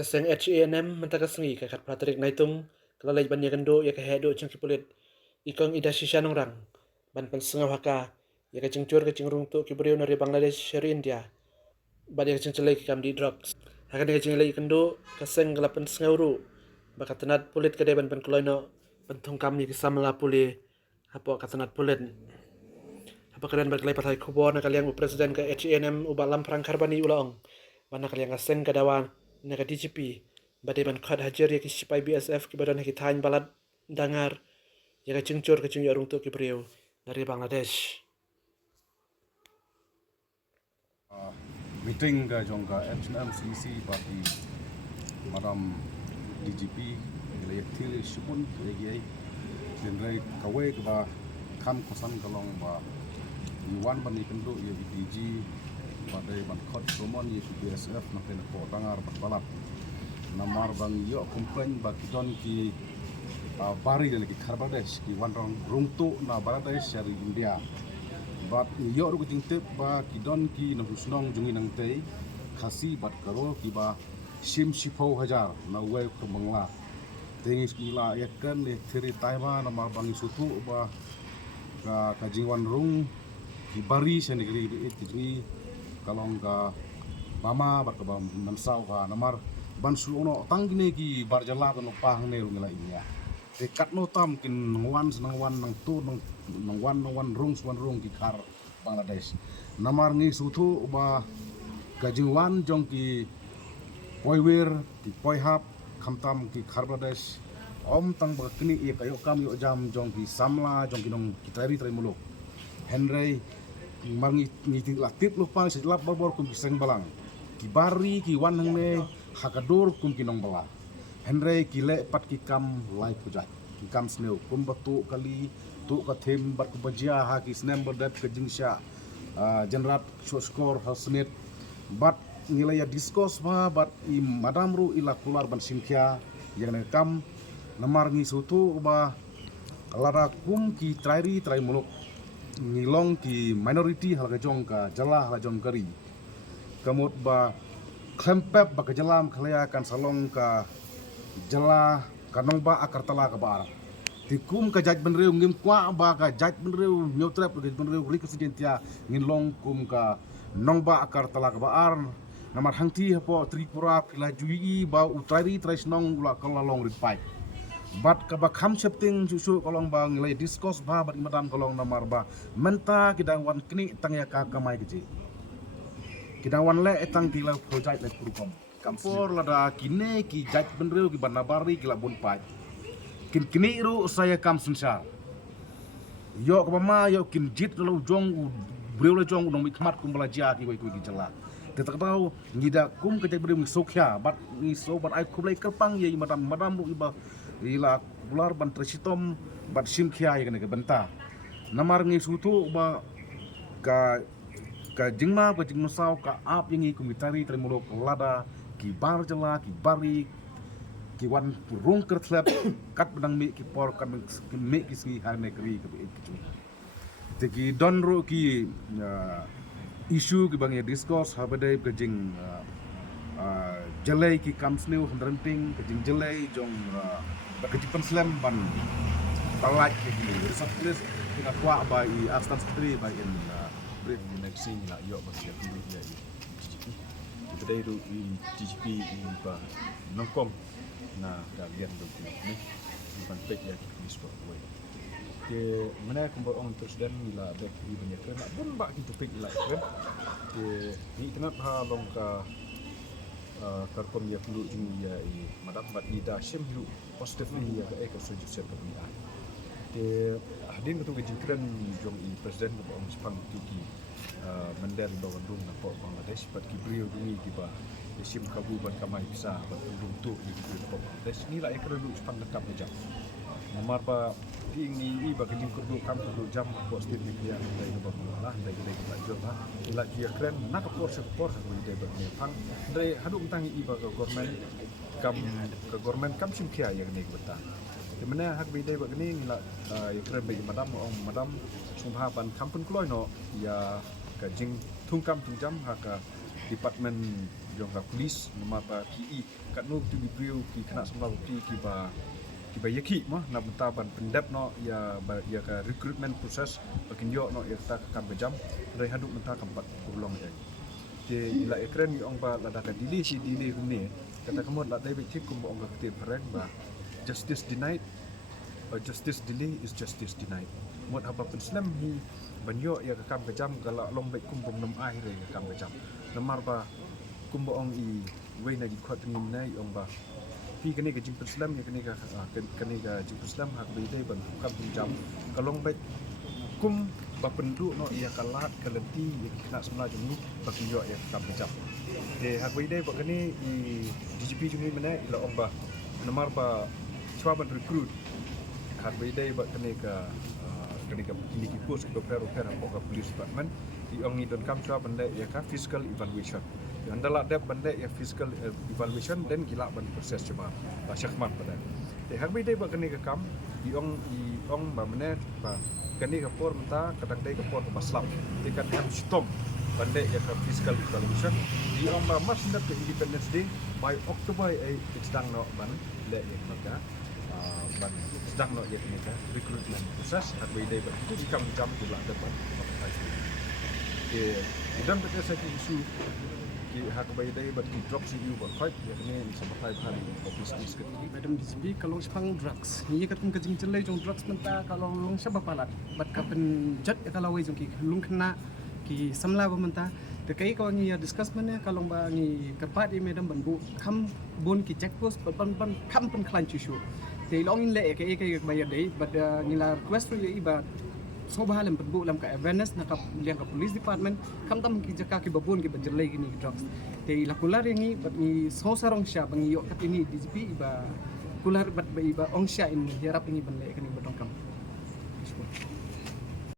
Kaseng HANM mentakas ngi kakat Patrick Naitung kelalai ban yakando ya kahedo cengki pulit ikong ida shisha nongrang ban pensengah haka ya kaceng cur kaceng rungtu kibriu nari Bangladesh dari India ban ya kaceng celai kikam di drugs hakan ya kaceng lagi kendo kaseng gelapan sengah uru bakatanat pulit kadai ban penkeloino pentung kami kisamla puli hapo katanat pulit apa kalian berkelai patai kubor na kalian presiden ke HANM ubalam perang karbani ulaong mana kalian kaseng kadawan naga DGP badai ban khad hajar ya kisipai BSF ki badan ki thain balad dangar ya ka cengcur ka ceng yarung tu ki priu dari Bangladesh. Meeting ka jong ka HNMCC parti Madam DGP gilay til shupun gilay jenray kaway ba kam kosan kalong ba iwan ban ikendo ya DG badai ban khot somon ya BSF na pen ko dangar balat namar bang yo komplain ba kidon ki bari dan ki Bangladesh ki wanrong rungtu na Bangladesh dari India bat yo ru jing tep ba kidon ki na husnong jungi nang tei khasi bat karo ki ba sim sipau hajar na we ko bangla tengis kila yakan le theri taiwa na ma bangi sutu ba ka jingwan rung ki bari senegri it ki kalong ka mama bat ka bam mansau ka namar ban suono tanggine ki barjala no pang ne rung la inya dekat no tam kin wan nang tu nang wan rung ki kar Bangladesh namar ngi sutu ba gajing wan jong ki poiwer ki poihap khamtam ki Bangladesh om tang ba kini ye kayo kam yo jam jong ki samla jong ki nong ki tari muluk henry mangi ngi latip lupa sejelap babor kum ki seng balang ki bari ki wan hang ne hakadur kum ki nong bala henry ki le pat ki kam lai pujat ki kam sneu kum batu kali tu ka them bat ku bajia ha ki snem bodat ke jingsha jenrat skor hasmit bat nilai ya diskos ma bat i madam ru ila kular ban simkhia yang ne kam namar ngi sutu ba lara kum ki trai muluk ngilong ki minority hal jong ka jala hal jong kari kamut ba klempep ba kejelam khalaya kan salong ka jala kanong ba akar tala ka bar tikum ka jaj benreu ngim kwa ba ka jaj benreu nyotrap ka benreu rikasidentia ngilong kum ka nong ba akar tala ka bar namar hangti hapo Tripura pila jui ba utari trais nong ula kalalong ripai bat ka ba kham septing susu kolong ba ngilai diskos ba bat madam kolong namar ba menta kidang wan kini tang ya ka kamai kiji kidang wan le etang kila project le purukom kampor lada kine ki jaj benreu ki banabari kila bun pai kin kini ru saya kam sensar yo ka ma yo kin jit lo jong breu le jong dong mikmat kum belajar ki ki jela tetak tahu ngida kum ke jaj breu sokya bat ni so bat ai kum le kerpang ye madam ru iba ila bular ban tresitom bat simkhia ye ke benta namar ngi sutu ba ka jingma ba jingmasau ka ap yengi kumitari tremulok lada ki bar jela ki bari ki wan rung kertlap kat benang mi ki por kan mi ki si hane kri ke ki te ki don ro ki isu ki bang ya discourse habade ke jing jelai ki kamsneu handrenting ke jing jelai jong ke jipan slam ban talak ki resaplis ki kwa ba I astan stri ba in break di next scene la yo ba ya kulit ya kita itu DGP ini ba nongkom na kalian do ni bukan pek ya di sport way ke mana kumbo on terus dan la back di banyak kan pun ba kita pek la kan ke ni tengah ha long ka karkom ya perlu ya madam bat ida sim lu positifly ya ke suju set ke ke hadin betul ke jingkran jong I presiden ko ang Jepang tiki mandel do bandung na po Bangladesh pat kibriyo dungi giba sim kabu ban kamay bisa bat undung tu di po Bangladesh ni la ekra lu Jepang nakap jam namar pa ting ni iba ke jingkru kam tu jam po state ni dia dai do Bangladesh dai ba jota ila kia kren nak por se por ko dai ba ni pang dai hadu tang iba ke government kam sim kia yang ni beta di mana hak bidai begini la ya keren bagi madam sumhapan kampun kloy no ya kajing tungkam tungjam hak department yong ka polis nama ba ki kat nu tu bibriu ki kena semla bukti ki ba yaki mah na bentaban pendap no ya ka recruitment proses bakin yo no ya ta kam bejam dari haduk menta kampat ulong ya de ila ekran yong ba lada ka dili si dili humne kata kamu la dai bitik kum ong ka ktir pereng ba justice denied or justice delay is justice denied mod apa Islam hi banyo ya ka kam bejam kala long baik kum bom nam akhir ya kam bejam namar ba kum ong i we na di khot ni nai ong ba pi kene ka jing Islam ya kene ka jing Islam hak be dai ban kam bejam kalong baik kum ba penduk no ya kalat kalenti ya kena semula jeni bagi yo ya kam bejam de hak be dai ba kene i DGP jumi mana ila ong ba namar ba cuba ban recruit hak be dai ba kene ka ini kipus ke beberapa pokok polis department di orang itu kam cuba benda ya kan physical evaluation yang adalah ada benda ya physical evaluation dan gila ban proses coba syakmat pada hak be dai ba kene ka kam di ong ba mana ba kene ka por menta kadang dai ka por ba slam dekat kam stom benda ya kan physical evaluation di ong ba mas ndak ke Independence Day by October sedang no ban le ya maka ban sedang no ya kan recruitment proses hak be dai ba itu di kam jam tu lah dapat ke dan betul saya isu ki hak be dai ba ki drop CU ba fight ya kan sampai hari office ni sekali Madam DCP kalau sepang drugs ni katong kajing celai jong drugs menta kalau long siapa palat bat kapen jat kalau wei jong ki lung kena ki samla ba menta te kai ko ni discuss mana kalau ba ni kapat i madam ban bu kham bon ki check post ban kham pen klan chu shu te long in le ke bayar dei but ni la request ri i ba so ba lam bu lam ka awareness na ka liang ka police department kam tam ki jaka ki babon ki banjelai ni drugs te la kular ni bat ni so sarong sya bangi yo kat ini DCP ba kular bat ba iba ong sya ini harap ini ban le kan batong kam